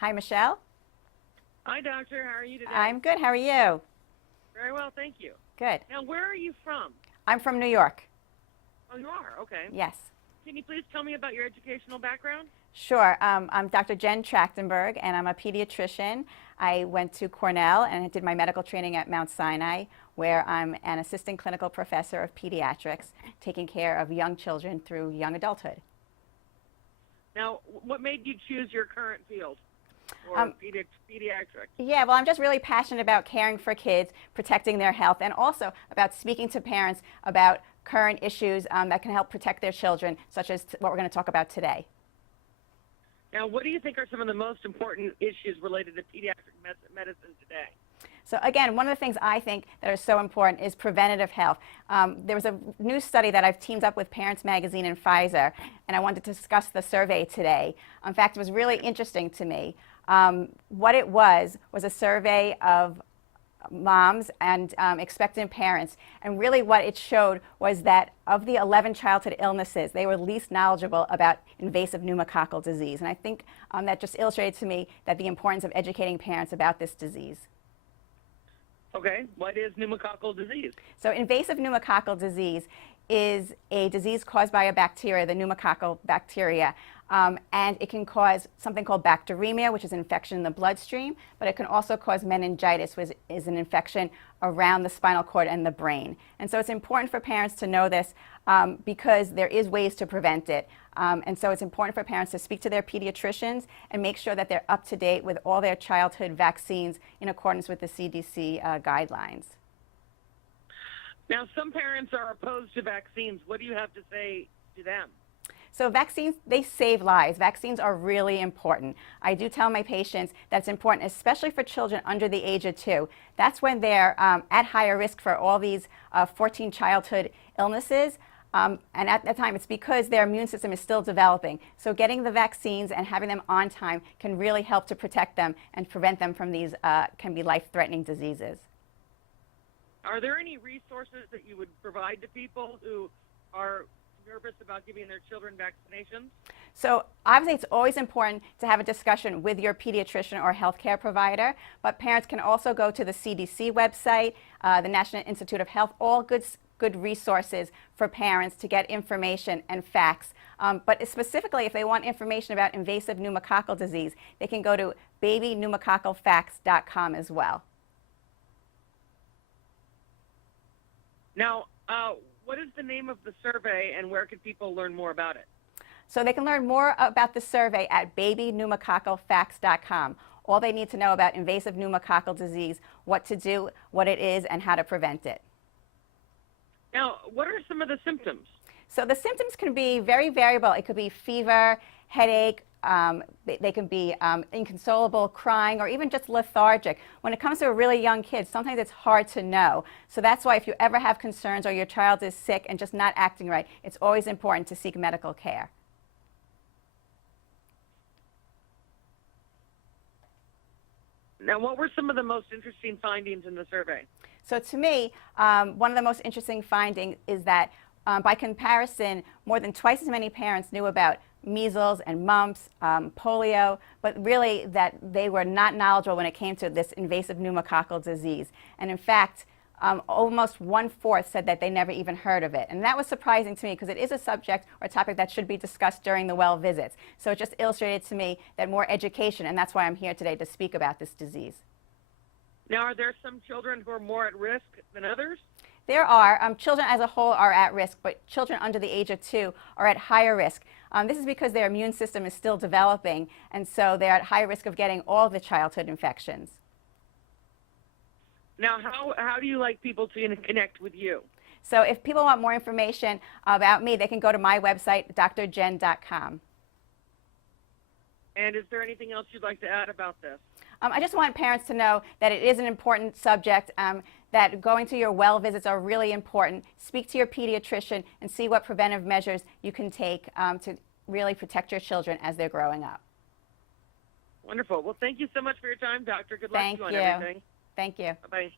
Hi, Michelle. Hi, doctor. How are you today? I'm good. How are you? Very well, thank you. Good. Now, where are you from? I'm from New York. Oh, you are? Okay. Yes. Can you please tell me about your educational background? Sure. I'm Dr. Jen Trachtenberg, and I'm a pediatrician. I went to Cornell and I did my medical training at Mount Sinai, where I'm an assistant clinical professor of pediatrics, taking care of young children through young adulthood. Now, what made you choose your current field for pediatrics? Yeah, well, I'm just really passionate about caring for kids, protecting their health, and also about speaking to parents about current issues that can help protect their children, such as what we're going to talk about today. Now, what do you think are some of the most important issues related to pediatric medicine today? So again, one of the things I think that are so important is preventative health. There was a new study that I've teamed up with Parents Magazine and Pfizer, and I wanted to discuss the survey today. In fact, it was really interesting to me. What it was a survey of moms and expectant parents, and really what it showed was that of the 11 childhood illnesses, they were least knowledgeable about invasive pneumococcal disease. And I think that just illustrated to me that the importance of educating parents about this disease. Okay, what is pneumococcal disease? So invasive pneumococcal disease is a disease caused by a bacteria, the pneumococcal bacteria, and it can cause something called bacteremia, which is an infection in the bloodstream, but it can also cause meningitis, which is an infection around the spinal cord and the brain. And so it's important for parents to know this because there is ways to prevent it. And so it's important for parents to speak to their pediatricians and make sure that they're up to date with all their childhood vaccines in accordance with the CDC guidelines. Now, some parents are opposed to vaccines. What do you have to say to them? So vaccines, they save lives. Vaccines are really important. I do tell my patients that's important, especially for children under the age of 2. That's when they're at higher risk for all these 14 childhood illnesses. And at that time, it's because their immune system is still developing. So getting the vaccines and having them on time can really help to protect them and prevent them from these can be life-threatening diseases. Are there any resources that you would provide to people who are nervous about giving their children vaccinations? So obviously it's always important to have a discussion with your pediatrician or healthcare provider, but parents can also go to the CDC website, the National Institute of Health, all good resources for parents to get information and facts. But specifically, if they want information about invasive pneumococcal disease, they can go to babypneumococcalfacts.com as well. Now, what is the name of the survey and where can people learn more about it? So they can learn more about the survey at babypneumococcalfacts.com. All they need to know about invasive pneumococcal disease, what to do, what it is, and how to prevent it. Now, what are some of the symptoms? So the symptoms can be very variable. It could be fever, headache, they can be inconsolable, crying, or even just lethargic. When it comes to a really young kid, sometimes it's hard to know. So that's why if you ever have concerns or your child is sick and just not acting right, it's always important to seek medical care. Now, what were some of the most interesting findings in the survey? So to me, one of the most interesting findings is that by comparison, more than twice as many parents knew about measles and mumps, polio, but really that they were not knowledgeable when it came to this invasive pneumococcal disease. And in fact, almost 1/4 said that they never even heard of it. And that was surprising to me because it is a subject or topic that should be discussed during the well visits. So it just illustrated to me that more education, and that's why I'm here today to speak about this disease. Now, are there some children who are more at risk than others? There are. Children as a whole are at risk, but children under the age of 2 are at higher risk. This is because their immune system is still developing, and so they're at high risk of getting all the childhood infections. Now, how do you like people to connect with you? So if people want more information about me, they can go to my website, drjen.com. And is there anything else you'd like to add about this? I just want parents to know that it is an important subject, that going to your well visits are really important. Speak to your pediatrician and see what preventive measures you can take to really protect your children as they're growing up. Wonderful. Well, thank you so much for your time, doctor. Good luck to you on everything. Thank you. Bye-bye.